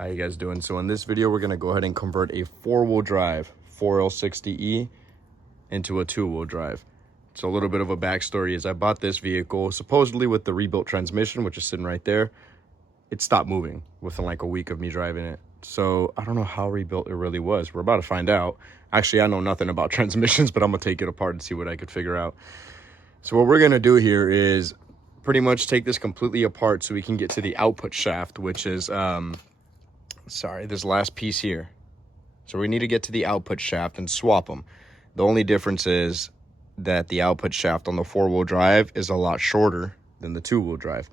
How you guys doing? So in this video, we're going to go ahead and convert a four-wheel drive 4L60E into a two-wheel drive. So a little bit of a backstory is I bought this vehicle supposedly with the rebuilt transmission, which is sitting right there. It stopped moving within like a week of me driving it. So I don't know how rebuilt it really was. We're about to find out. Actually, I know nothing about transmissions, but I'm going to take it apart and see what I could figure out. So what we're going to do here is pretty much take this completely apart so we can get to the output shaft, which is, this last piece here. So we need to get to the output shaft and swap them. The only difference is that the output shaft on the four-wheel drive is a lot shorter than the two-wheel drive.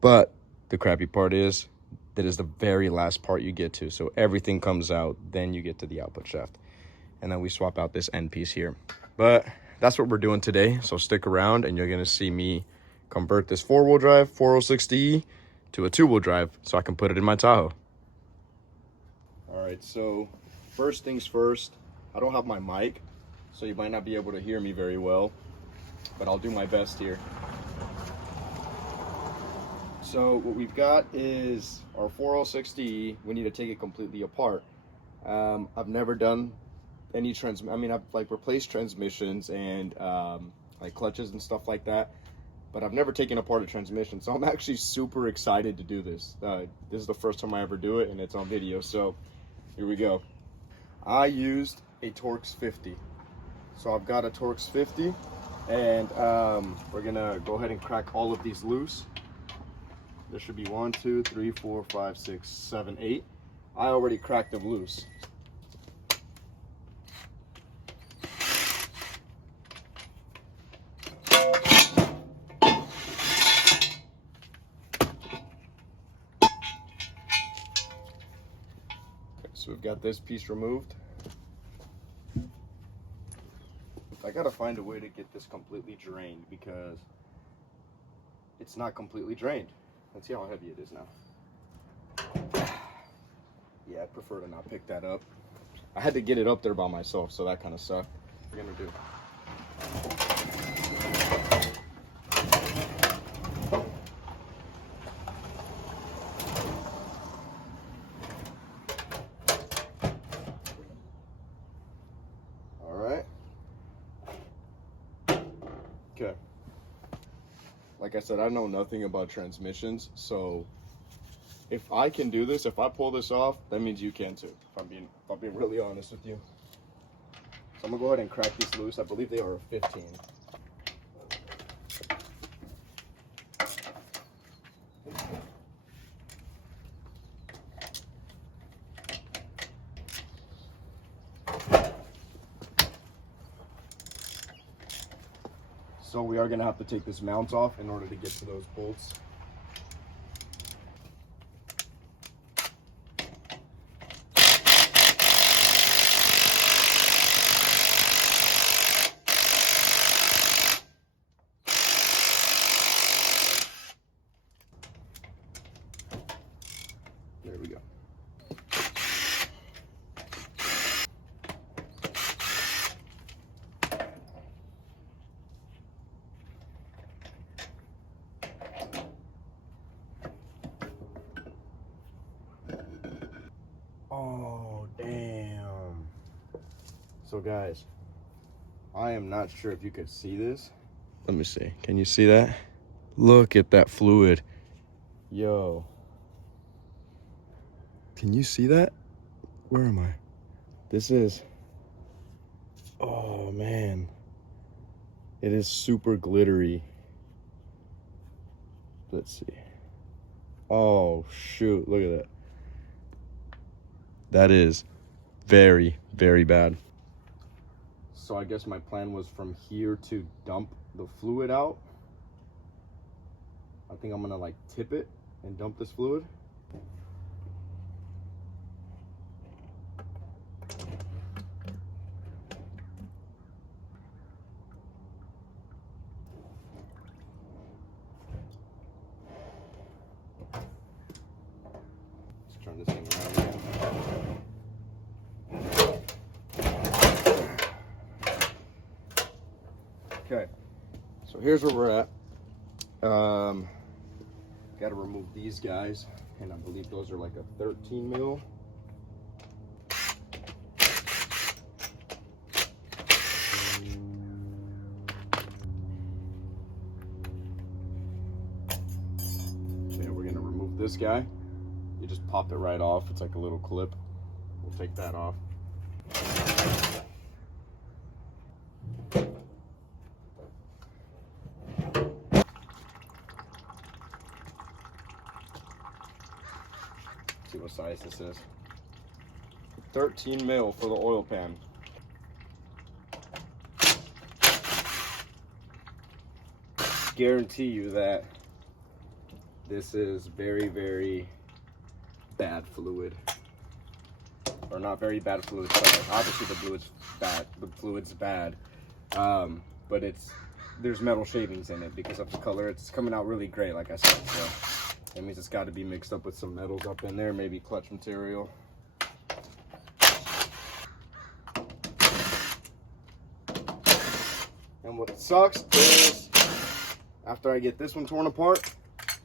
But the crappy part is that is the very last part you get to. So everything comes out, then you get to the output shaft. And then we swap out this end piece here. But that's what we're doing today. So stick around and you're going to see me convert this four-wheel drive 4L60E to a two-wheel drive so I can put it in my Tahoe. All right, so first things first, I don't have my mic, so you might not be able to hear me very well, but I'll do my best here. So what we've got is our 4L60E. We need to take it completely apart. I've never done any I've like replaced transmissions and like clutches and stuff like that, but I've never taken apart a transmission. So I'm actually super excited to do this. This is the first time I ever do it, and it's on video. So here we go. I used a Torx 50. So I've got a Torx 50, and we're gonna go ahead and crack all of these loose. There should be 1, 2, 3, 4, 5, 6, 7, 8. I already cracked them loose. So we've got this piece removed. I gotta find a way to get this completely drained because it's not completely drained. Let's see how heavy it is now. Yeah, I'd prefer to not pick that up. I had to get it up there by myself, so that kind of sucked. What are we gonna do? Okay. Like I said, I know nothing about transmissions, so if I can do this, if I pull this off, that means you can too. If I'm being really honest with you. So I'm gonna go ahead and crack these loose. I believe they are a 15. So we are going to have to take this mount off in order to get to those bolts. There we go. Oh, damn. So guys, I am not sure if you could see this. Let me see. Can you see that? Look at that fluid. Yo. Can you see that? Where am I? This is... Oh, man. It is super glittery. Let's see. Oh, shoot. Look at that. That is very, very bad. So I guess my plan was from here to dump the fluid out. I think I'm gonna like tip it and dump this fluid. Let's turn this thing around again. Okay, so here's where we're at. Got to remove these guys. And I believe those are like a 13 mil. Okay, we're gonna remove this guy. You just pop it right off. It's like a little clip. We'll take that off. See what size this is. 13 mil for the oil pan. Guarantee you that this is very, very bad fluid. Or not very bad fluid, sorry. Obviously the fluid's bad. The fluid's bad. But there's metal shavings in it because of the color. It's coming out really gray, like I said. So that means it's got to be mixed up with some metals up in there, maybe clutch material. And what sucks is after I get this one torn apart,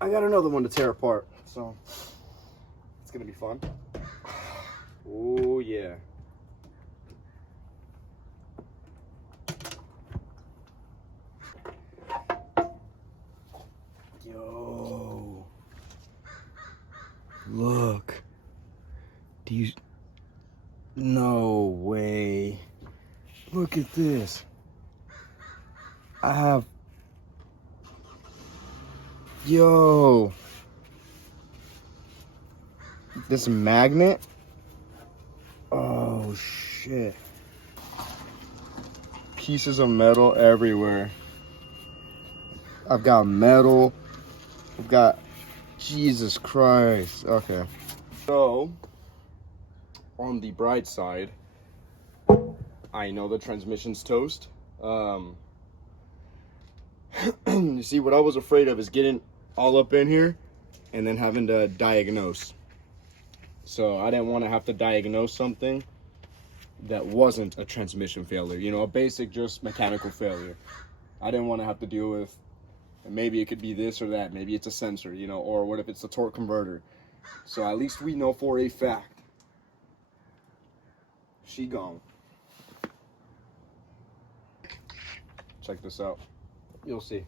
I got another one to tear apart. So it's gonna be fun. Oh yeah. Yo. Look. No way. Look at this. I have. Yo. This magnet. Oh shit. Pieces of metal everywhere. I've got metal. I've got. Jesus Christ. Okay. So, on the bride's side, I know the transmission's toast. You see, what I was afraid of is getting all up in here and then having to diagnose. So I didn't want to have to diagnose something that wasn't a transmission failure, you know, a basic just mechanical failure. I didn't want to have to deal with, maybe it could be this or that, maybe it's a sensor, you know, or what if it's a torque converter. So at least we know for a fact she gone. Check this out. You'll see.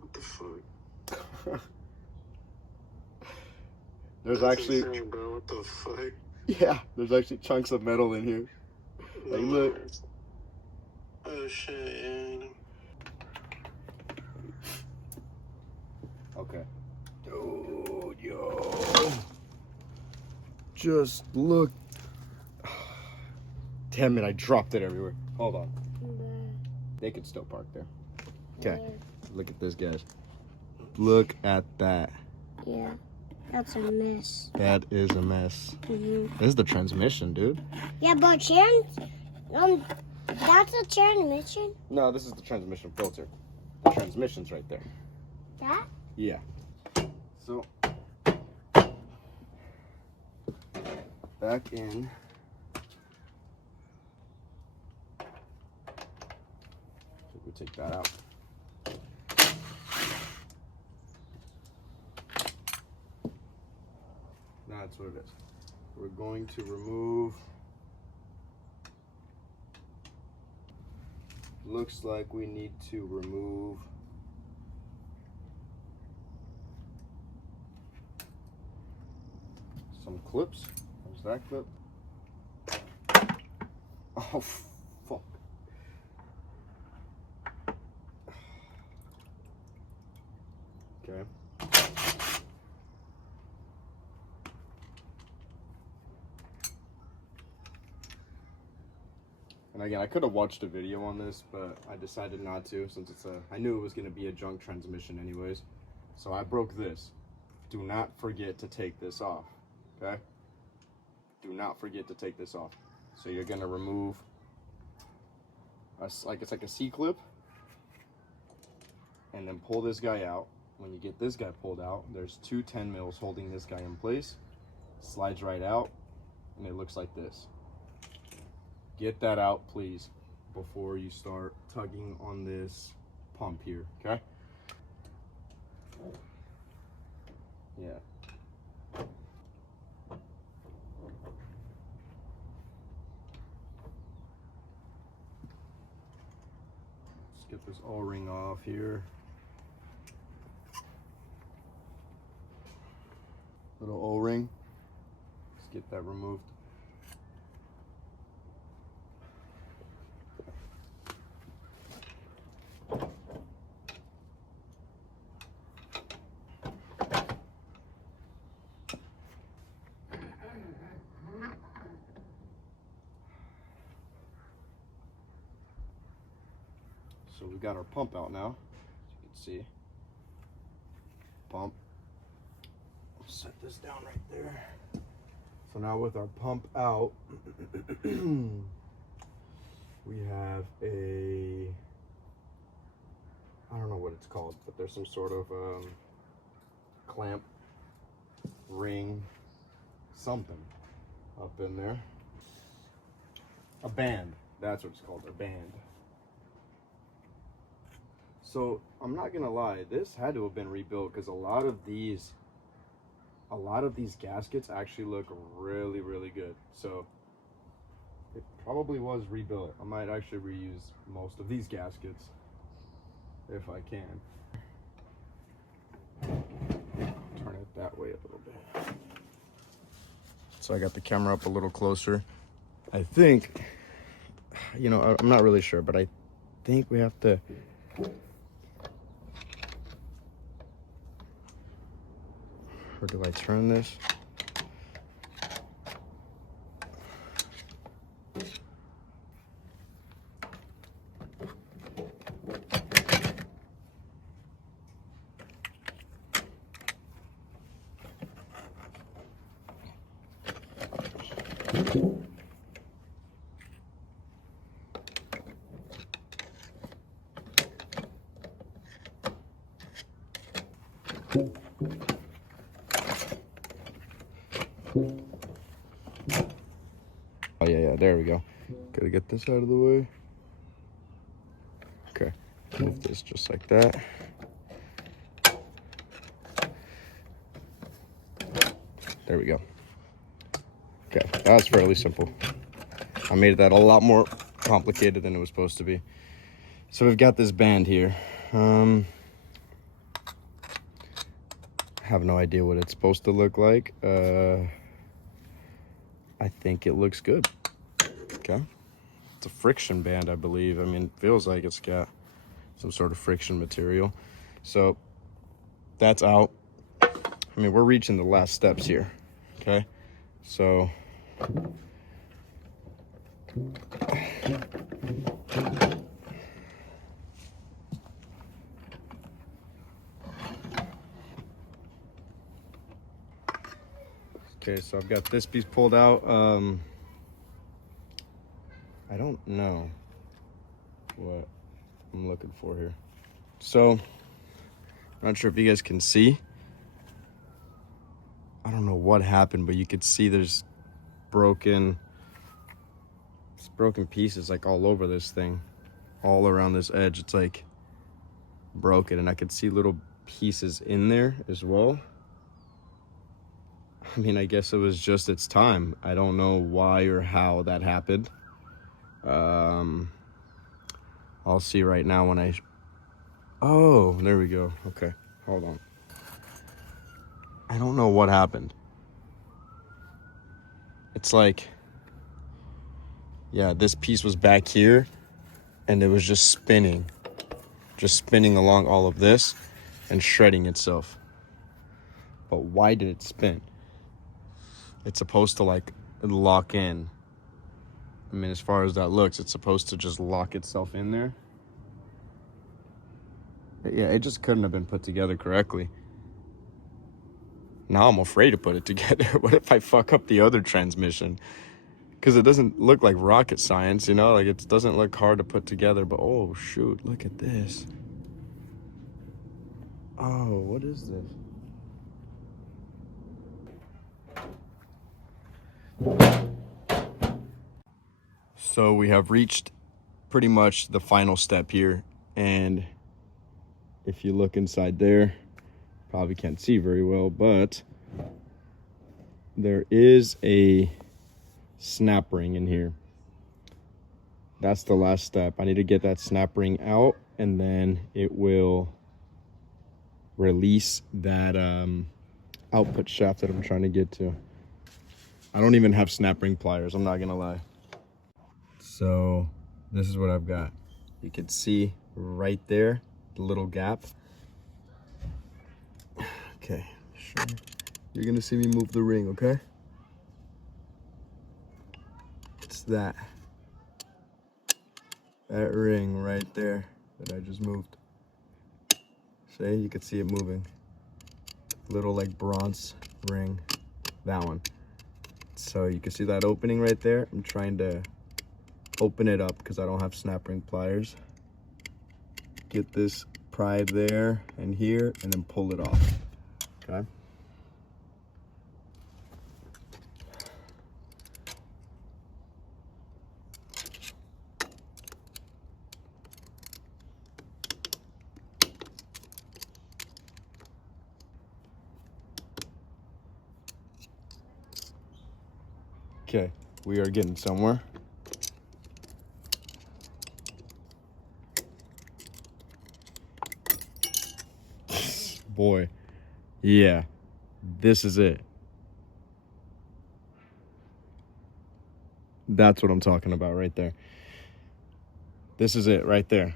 What the fuck? There's That's actually, insane, bro. What the fuck? yeah, there's actually chunks of metal in here. Like, look. Oh shit, yeah. Okay. Dude, yo. Just look. Damn it, I dropped it everywhere. Hold on. They could still park there. Okay. Look at this, guys. Look at that. Yeah. That's a mess. That is a mess. This is the transmission, dude. Yeah, but that's a transmission? No, this is the transmission filter. The transmission's right there. That? Yeah. So, back in. We take that out. That's what it is. We're going to remove. Looks like we need to remove some clips. There's that clip. Oh, fuck. Okay. And again, I could have watched a video on this, but I decided not to since I knew it was going to be a junk transmission anyways. So I broke this. Do not forget to take this off, okay? Do not forget to take this off. So you're going to remove, it's like a C-clip, and then pull this guy out. When you get this guy pulled out, there's two 10 mils holding this guy in place. Slides right out, and it looks like this. Get that out, please, before you start tugging on this pump here, okay? Yeah. Let's get this O-ring off here. Little O-ring. Let's get that removed. So we got our pump out now, as you can see. Pump. I'll set this down right there. So now with our pump out, we have a, I don't know what it's called, but there's some sort of clamp, ring, something up in there. A band, that's what it's called, a band. So I'm not gonna lie, this had to have been rebuilt because a lot of these gaskets actually look really, really good. So it probably was rebuilt. I might actually reuse most of these gaskets if I can. Turn it that way a little bit. So I got the camera up a little closer. I think, you know, I'm not really sure, but I think we have to, or do I turn this? Oh yeah, there we go. Gotta get this out of the way. Okay, move this just like that. There we go. Okay, that's fairly simple. I made that a lot more complicated than it was supposed to be. So we've got this band here. I have no idea what it's supposed to look like. I think it looks good. Okay. It's a friction band, I believe. I mean, it feels like it's got some sort of friction material. So that's out. I mean, we're reaching the last steps here. Okay. So okay, so I've got this piece pulled out. I don't know what I'm looking for here. So, I'm not sure if you guys can see. I don't know what happened, but you could see there's broken pieces like all over this thing. All around this edge, it's like broken, and I could see little pieces in there as well. I mean, I guess it was just its time. I don't know why or how that happened. I'll see right now when I... Oh, there we go. Okay, hold on. I don't know what happened. It's like... Yeah, this piece was back here, and it was just spinning along all of this and shredding itself. But why did it spin? It's supposed to like lock in. I mean, as far as that looks, it's supposed to just lock itself in there. Yeah, it just couldn't have been put together correctly. Now I'm afraid to put it together. What if I fuck up the other transmission? Because it doesn't look like rocket science, you know? Like, it doesn't look hard to put together, but oh, shoot, look at this. Oh, what is this? So we have reached pretty much the final step here, and if you look inside there, Probably can't see very well, but there is a snap ring in here. That's the last step. I need to get that snap ring out, and then it will release that output shaft that I'm trying to get to. I don't even have snap ring pliers, I'm not gonna lie. So this is what I've got. You can see right there, the little gap. Okay, sure. You're gonna see me move the ring, okay? It's that ring right there that I just moved. See, you can see it moving. Little like bronze ring, that one. So you can see that opening right there. I'm trying to open it up because I don't have snap ring pliers. Get this pried there and here, and then pull it off. Okay. Okay, we are getting somewhere. Boy, yeah, this is it. That's what I'm talking about right there. This is it right there.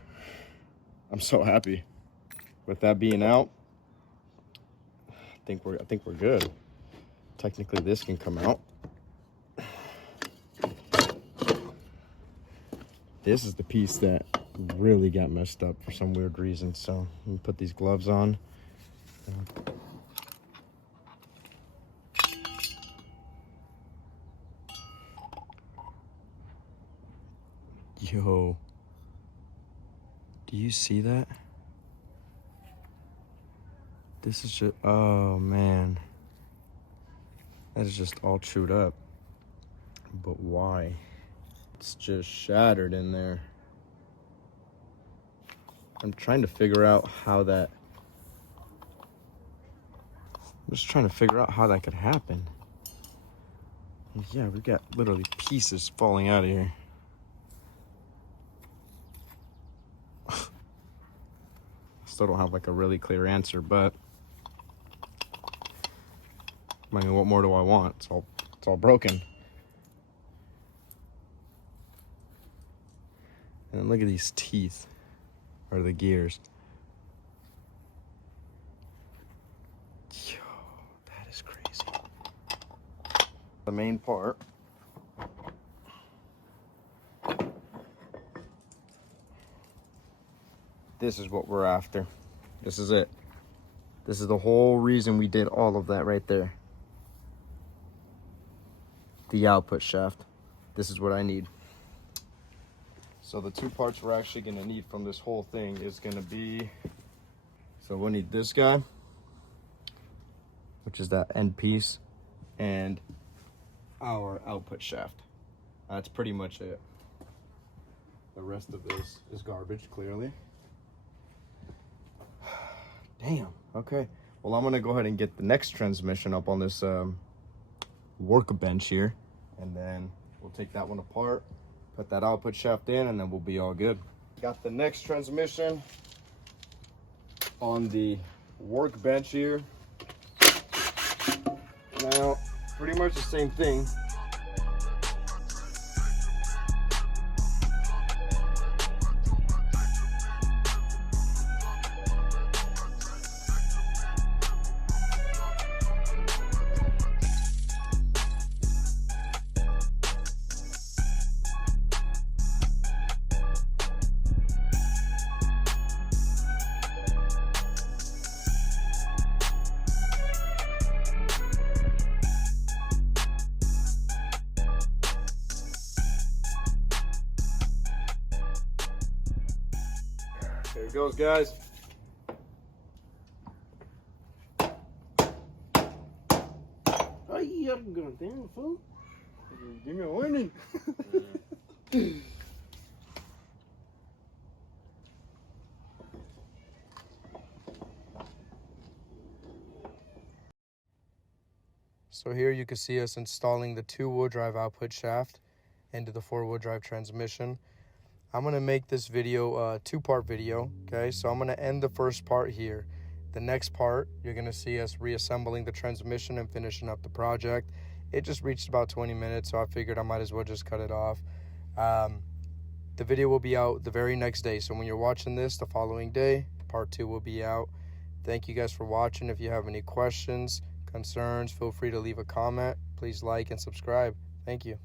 I'm so happy with that being out. I think we're good. Technically, this can come out. This is the piece that really got messed up for some weird reason. So let me put these gloves on. Yo, do you see that? This is just, oh man. That is just all chewed up. But why? It's just shattered in there. I'm trying to figure out how that... I'm just trying to figure out how that could happen. Yeah, we got literally pieces falling out of here. Still don't have like a really clear answer, but I mean, what more do I want? It's all broken. And look at these teeth, or the gears. Yo, that is crazy. The main part. This is what we're after. This is it. This is the whole reason we did all of that right there. The output shaft. This is what I need. So the two parts we're actually gonna need from this whole thing is gonna be, so we'll need this guy, which is that end piece, and our output shaft. That's pretty much it. The rest of this is garbage, clearly. Damn, okay. Well, I'm gonna go ahead and get the next transmission up on this workbench here, and then we'll take that one apart, put that output shaft in, and then we'll be all good. Got the next transmission on the workbench here. Now, pretty much the same thing. There it goes, guys. Oh, yeah, I'm going down, fool. Give me a warning. So here you can see us installing the 2-wheel drive output shaft into the 4-wheel drive transmission. I'm going to make this video a 2-part video, okay? So I'm going to end the first part here. The next part, you're going to see us reassembling the transmission and finishing up the project. It just reached about 20 minutes, so I figured I might as well just cut it off. The video will be out the very next day. So when you're watching this the following day, part 2 will be out. Thank you guys for watching. If you have any questions, concerns, feel free to leave a comment. Please like and subscribe. Thank you.